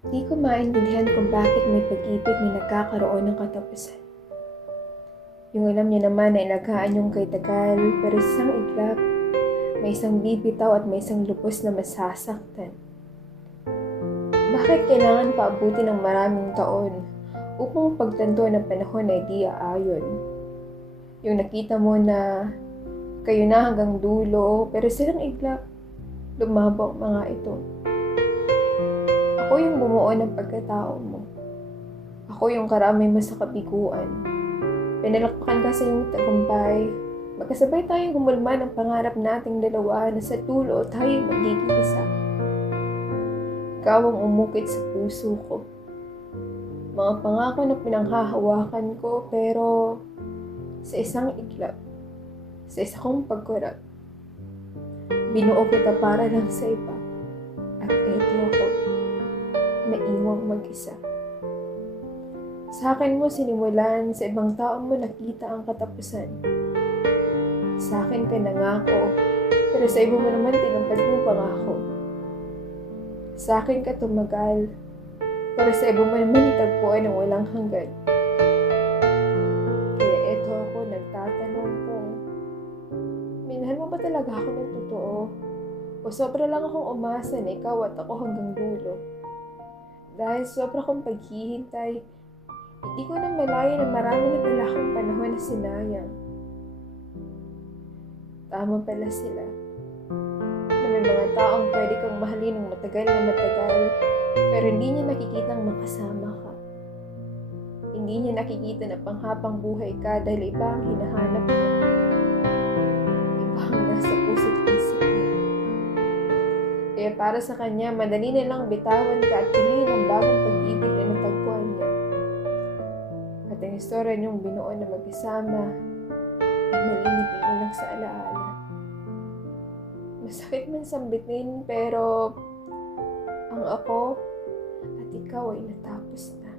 Di ko maintindihan kung bakit may pag-ibig na nagkakaroon ng katapusan. Yung alam niya naman na ilagaan yung kay tagal, pero sa isang iglap, may isang bibitaw at may isang lubos na masasaktan. Bakit kailangan paabuti ng maraming taon upang pagtanto ng panahon ay di aayon? Yung nakita mo na kayo na hanggang dulo, pero silang iglap, lumabo ang mga ito. Ako yung bumuo ng pagkatao mo. Ako yung karamay mo sa kabiguan. Pinalakpakan ka sa iyong tagumpay. Magkasabay tayong humulma ng pangarap nating dalawa na sa dulo tayo magiging isa. Ikaw ang umukit sa puso ko. Mga pangako na pinanghahawakan ko pero sa isang iglap, sa isa kong pagkurap, binuo kita para lang sa iba. At eto ako, naiwang mag-isa. Sa akin mo sinimulan, sa ibang tao mo nakita ang katapusan. Sa akin ka nangako, pero sa iba mo naman tinampad yung pangako. Sa akin ka tumagal, pero sa iba mo naman tagpuan ng walang hanggan. Kaya eto ako nagtatanong kung, minahal mo ba talaga ako ng totoo? O sobra lang akong umasa na ikaw at ako hanggang dulo? Dahil sobra kong paghihintay, hindi ko na malaya na marami na pala akong panahon na sinayang. Tama pala sila. Na may mga taong pwede kang mahalin ng matagal na matagal, pero hindi niya nakikitang makasama ka. Hindi niya nakikita na panghabang buhay ka dahil iba ang hinahanap niya. Iba ang nasa puso't isip niya. Kaya para sa kanya, madali na lang bitawan ka at piliin ang bagong pag-ibig na natagpuan niya. At ang istorya niyong binuo na mag-isama ay malinipin na lang sa alaala. Masakit man sambitin pero ang ako at ikaw ay natapos na.